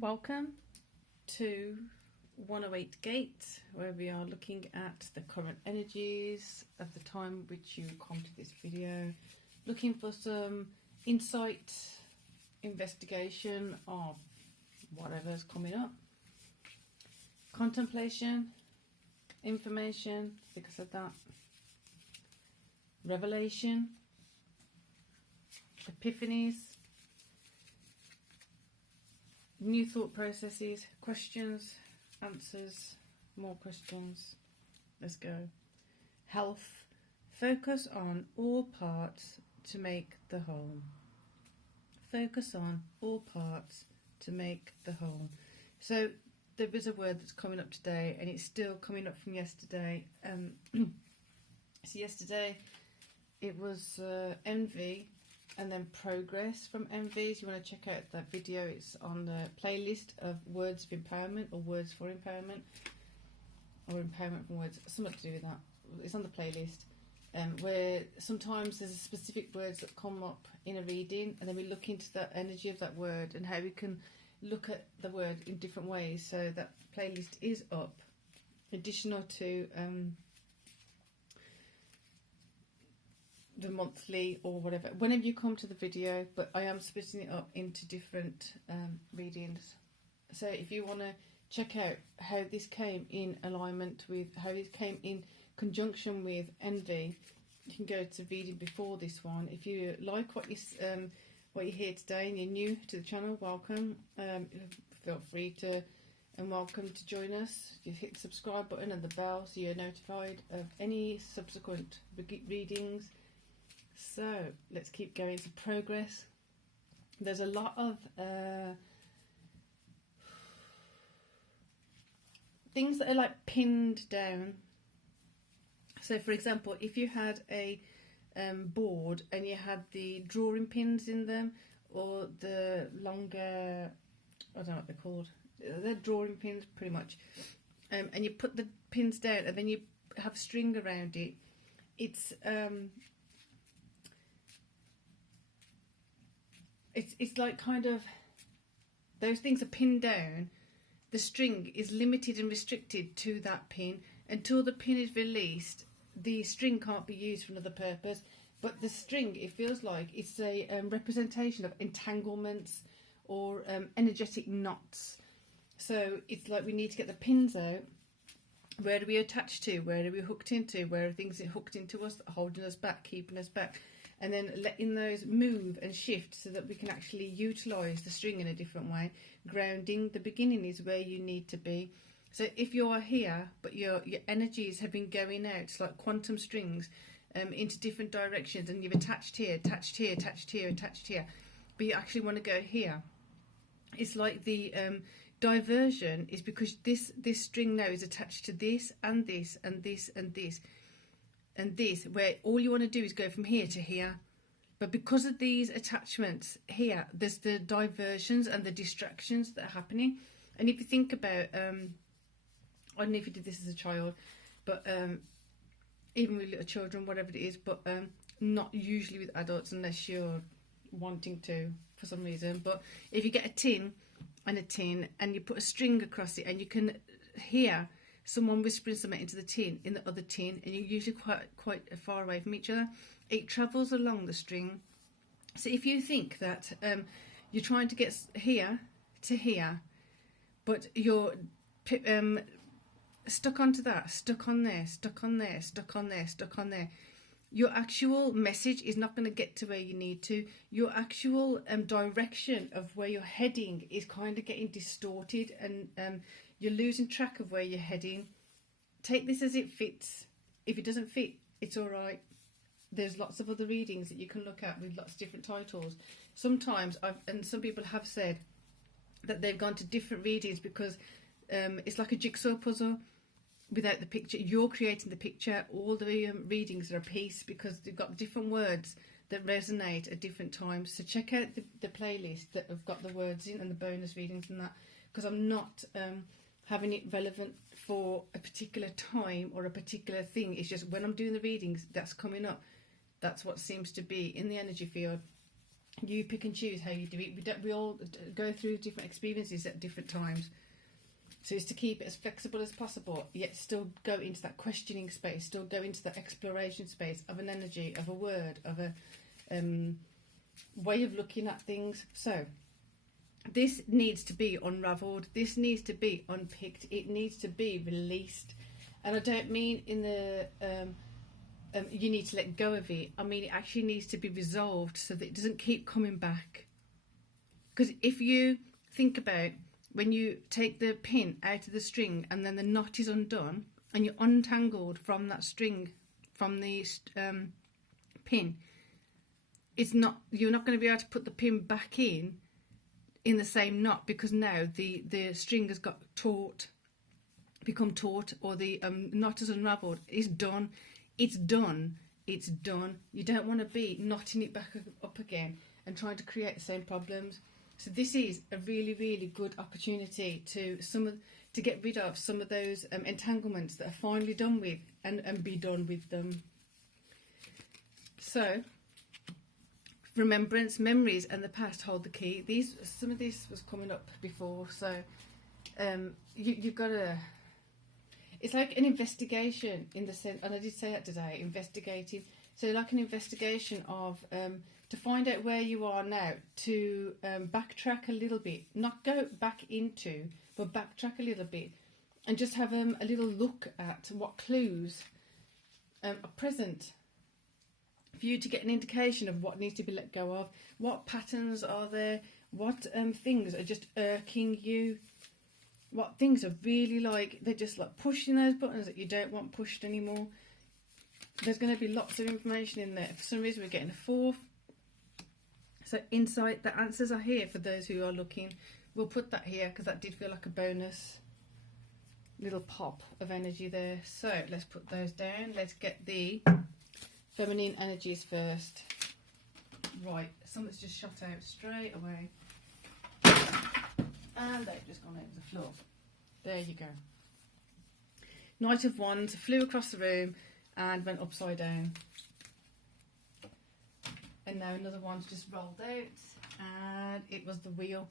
Welcome to 108 Gate, where we are looking at the current energies of the time which you come to this video, looking for some insight, investigation of whatever's coming up, contemplation, information, I think I said that, revelation, epiphanies, new thought processes, questions, answers, more questions. Let's go. Health. Focus on all parts to make the whole. Focus on all parts to make the whole. So there is a word that's coming up today, and it's still coming up from yesterday. So yesterday it was envy, and then progress from envy. So you want to check out that video. It's on the playlist of words of empowerment, or words for empowerment, or empowerment from words, something to do with that. It's on the playlist, where sometimes there's specific words that come up in a reading, and then we look into the energy of that word and how we can look at the word in different ways. So that playlist is up, additional to the monthly or whatever, whenever you come to the video, but I am splitting it up into different readings. So if you want to check out how this came in alignment with, how this came in conjunction with envy, you can go to reading before this one. If you like what you hear today and you're new to the channel, welcome. Feel free to, and welcome to join us. Just hit the subscribe button and the bell so you're notified of any subsequent readings. So let's keep going. So progress. There's a lot of things that are like pinned down. So for example, if you had a board and you had the drawing pins in them, or the longer, I don't know what they're called, they're drawing pins pretty much, and you put the pins down and then you have string around it, it's like kind of, those things are pinned down. The string is limited and restricted to that pin. Until the pin is released, the string can't be used for another purpose. But the string, it feels like it's a representation of entanglements or energetic knots. So it's like we need to get the pins out. Where do we attach to? Where are we hooked into? Where are things hooked into us, holding us back, keeping us back? And then letting those move and shift so that we can actually utilise the string in a different way. Grounding, the beginning is where you need to be. So if you're here, but your energies have been going out, it's like quantum strings, into different directions, and you've attached here, attached here, attached here, attached here, but you actually want to go here. It's like the diversion is because this string now is attached to this and this and this and this and this, where all you want to do is go from here to here. But because of these attachments here, there's the diversions and the distractions that are happening. And if you think about, I don't know if you did this as a child, but even with little children, whatever it is, but not usually with adults unless you're wanting to for some reason. But if you get a tin and you put a string across it, and you can hear someone whispering something into the tin, in the other tin, and you're usually quite far away from each other, it travels along the string. So if you think that you're trying to get here to here, but you're stuck onto that, stuck on there, stuck on there, stuck on there, stuck on there, your actual message is not going to get to where you need to. Your actual direction of where you're heading is kind of getting distorted, and you're losing track of where you're heading. Take this as it fits. If it doesn't fit, it's all right. There's lots of other readings that you can look at with lots of different titles. Sometimes, and some people have said that they've gone to different readings because it's like a jigsaw puzzle without the picture. You're creating the picture. All the readings are a piece because they've got different words that resonate at different times. So check out the playlist that have got the words in and the bonus readings and that, because I'm not having it relevant for a particular time or a particular thing. It's just when I'm doing the readings, that's coming up. That's what seems to be in the energy field. You pick and choose how you do it. We all go through different experiences at different times. So it's to keep it as flexible as possible, yet still go into that questioning space, still go into that exploration space of an energy, of a word, of a way of looking at things. So this needs to be unravelled. This needs to be unpicked. It needs to be released. And I don't mean in the you need to let go of it. I mean, it actually needs to be resolved so that it doesn't keep coming back. Because if you think about when you take the pin out of the string and then the knot is undone and you're untangled from that string, from the pin, you're not going to be able to put the pin back in the same knot, because now the string has got become taut, or the knot has unravelled. It's done. It's done. It's done. You don't want to be knotting it back up again and trying to create the same problems. So this is a really, really good opportunity to get rid of some of those entanglements that are finally done with, and be done with them. So remembrance, memories, and the past hold the key. Some of this was coming up before, so you've got to. It's like an investigation in the sense, and I did say that today, investigating. So like an investigation of, to find out where you are now, to backtrack a little bit, not go back into, but backtrack a little bit, and just have a little look at what clues are present for you to get an indication of what needs to be let go of, what patterns are there, what things are just irking you, what things are really like, they're just like pushing those buttons that you don't want pushed anymore. There's going to be lots of information in there. For some reason we're getting a 4. So insight, the answers are here for those who are looking. We'll put that here because that did feel like a bonus little pop of energy there. So let's put those down. Let's get the feminine energies first. Right, something's just shot out straight away. And they've just gone over the floor. There you go. Knight of Wands flew across the room and went upside down. And now another one's just rolled out, and it was the wheel.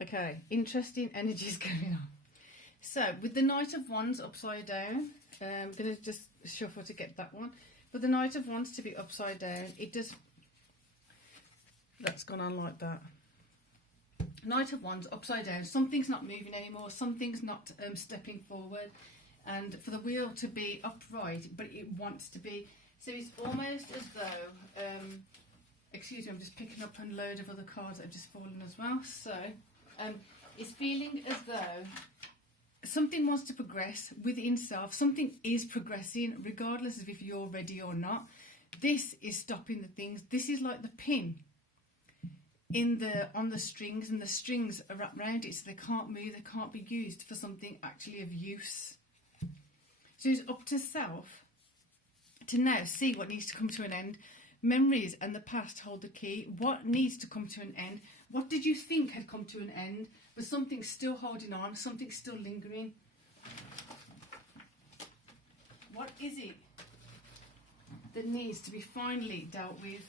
Okay, interesting energies going on. So with the Knight of Wands upside down, I'm going to just shuffle to get that one. For the Knight of Wands to be upside down, that's gone on like that. Knight of Wands upside down, something's not moving anymore, something's not stepping forward, and for the wheel to be upright, but it wants to be. So it's almost as though, excuse me, I'm just picking up a load of other cards that have just fallen as well. So it's feeling as though something wants to progress within self, something is progressing regardless of if you're ready or not. This is stopping the things. This is like the pin on the strings, and the strings are wrapped around it so they can't move, they can't be used for something actually of use. So it's up to self to now see what needs to come to an end. Memories and the past hold the key. What needs to come to an end? What did you think had come to an end, but something's still holding on, something's still lingering? What is it that needs to be finally dealt with?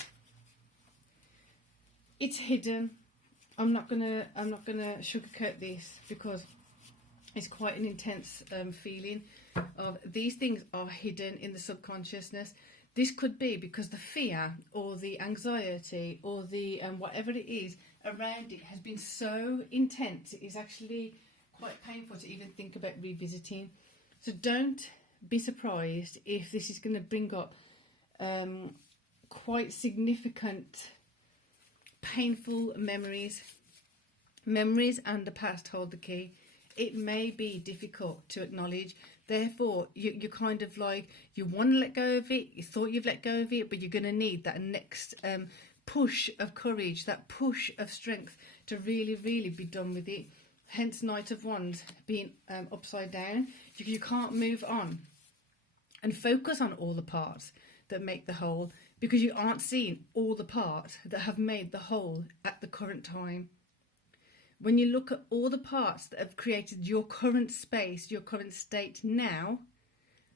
It's hidden. I'm not gonna sugarcoat this because it's quite an intense feeling of these things are hidden in the subconsciousness. This could be because the fear or the anxiety or the whatever it is around it has been so intense, it is actually quite painful to even think about revisiting. So don't be surprised if this is going to bring up quite significant painful memories. Memories and the past hold the key. It may be difficult to acknowledge, therefore you're kind of like, you want to let go of it, you thought you've let go of it, but you're going to need that next push of courage, that push of strength to really be done with it. Hence Knight of Wands being upside down. You can't move on and focus on all the parts that make the whole, because you aren't seeing all the parts that have made the whole at the current time. When you look at all the parts that have created your current space, your current state now,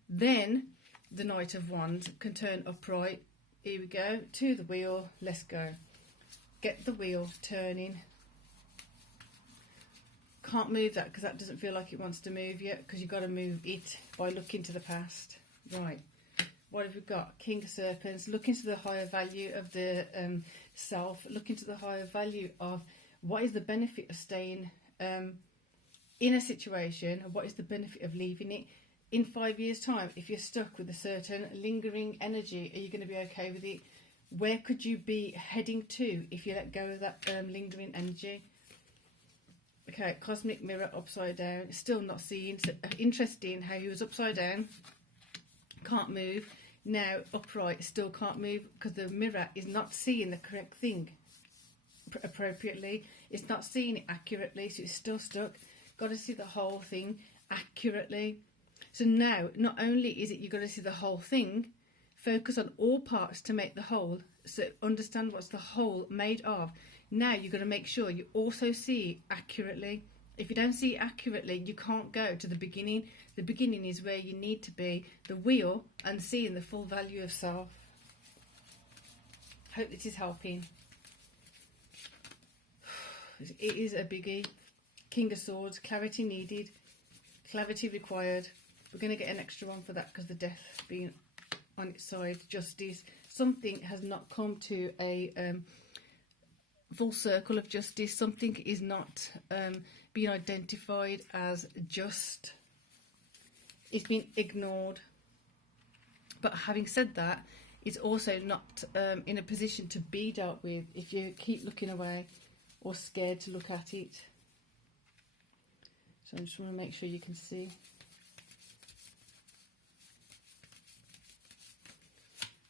then the Knight of Wands can turn upright. Here we go, to the wheel, let's go. get the wheel turning. Can't move that because that doesn't feel like it wants to move yet, because you've got to move it by looking to the past. Right, what have we got? King of Serpents. Look into the higher value of the self. Look into the higher value of what is the benefit of staying in a situation, and what is the benefit of leaving it. In 5 years' time, if you're stuck with a certain lingering energy, are you going to be okay with it? Where could you be heading to if you let go of that lingering energy? Okay, Cosmic Mirror upside down. Still not seeing. So interesting how he was upside down. Can't move. Now upright, still can't move, because the mirror is not seeing the correct thing appropriately. It's not seeing it accurately, so it's still stuck. Got to see the whole thing accurately. So now, not only is it you've got to see the whole thing, focus on all parts to make the whole, so understand what's the whole made of. Now you've got to make sure you also see it accurately. If you don't see it accurately, you can't go to the beginning. The beginning is where you need to be, the wheel, and seeing the full value of self. Hope this is helping. It is a biggie. King of Swords, clarity needed, clarity required. We're going to get an extra one for that because the death being on its side. Justice. Something has not come to a full circle of justice. Something is not being identified as just. It's been ignored. But having said that, it's also not in a position to be dealt with if you keep looking away or scared to look at it. So I just want to make sure you can see.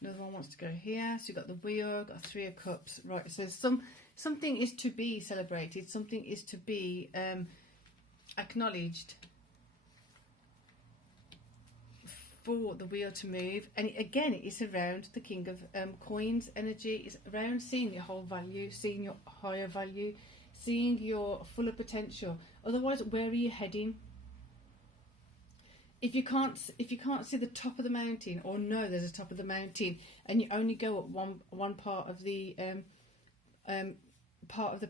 Another one wants to go here. So you've got the wheel, got 3 of cups. Right, so something is to be celebrated. Something is to be acknowledged for the wheel to move. And again, it's around the King of Coins energy. It's around seeing your whole value, seeing your higher value, seeing your fuller potential. Otherwise, where are you heading? If you can't see the top of the mountain, or know there's a top of the mountain, and you only go up one part of the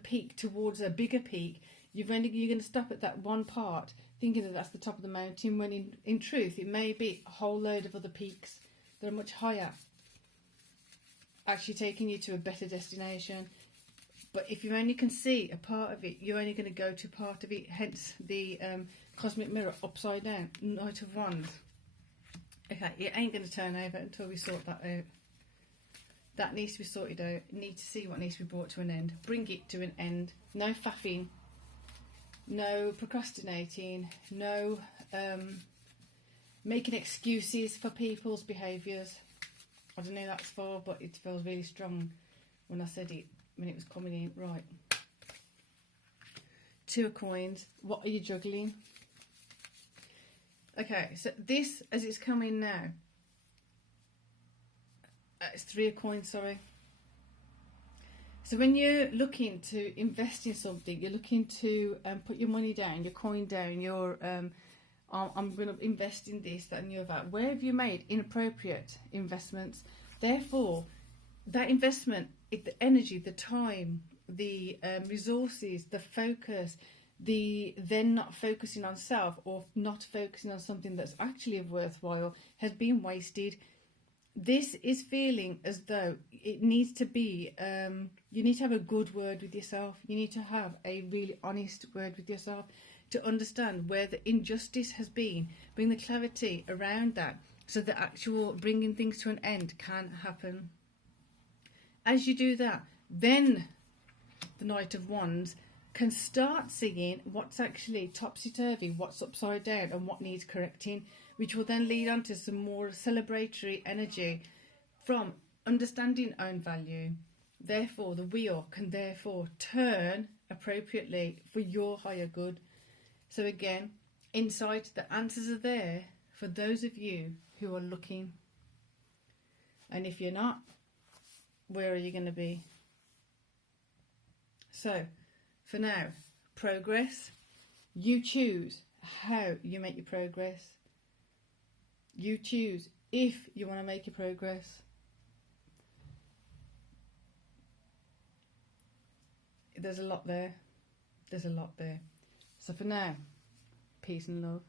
peak towards a bigger peak, you're going to stop at that one part, thinking that that's the top of the mountain. When in truth, it may be a whole load of other peaks that are much higher, actually taking you to a better destination. But if you only can see a part of it, you're only going to go to part of it. Hence the Cosmic Mirror upside down, Knight of Wands. Okay, it ain't going to turn over until we sort that out. That needs to be sorted out. Need to see what needs to be brought to an end. Bring it to an end. No faffing. No procrastinating. No making excuses for people's behaviours. I don't know who that's for, but it feels really strong when I said it, when it was coming in. Right. 2 of Coins. What are you juggling? Okay, so this, as it's coming now, it's 3 of Coins, sorry. So when you're looking to invest in something, you're looking to put your money down, your coin down, your I'm going to invest in this, that and the other. Where have you made inappropriate investments? Therefore, that investment, the energy, the time, the resources, the focus, the then not focusing on self, or not focusing on something that's actually worthwhile, has been wasted. This is feeling as though it needs to be, you need to have a good word with yourself. You need to have a really honest word with yourself to understand where the injustice has been. Bring the clarity around that so the actual bringing things to an end can happen. As you do that, then the Knight of Wands can start seeing what's actually topsy-turvy, what's upside down, and what needs correcting, which will then lead on to some more celebratory energy from understanding own value. Therefore, the wheel can therefore turn appropriately for your higher good. So again, insight, the answers are there for those of you who are looking. And if you're not, where are you going to be? So, for now, progress. You choose how you make your progress. You choose if you want to make your progress. there's a lot there. There's a lot there. So for now, peace and love.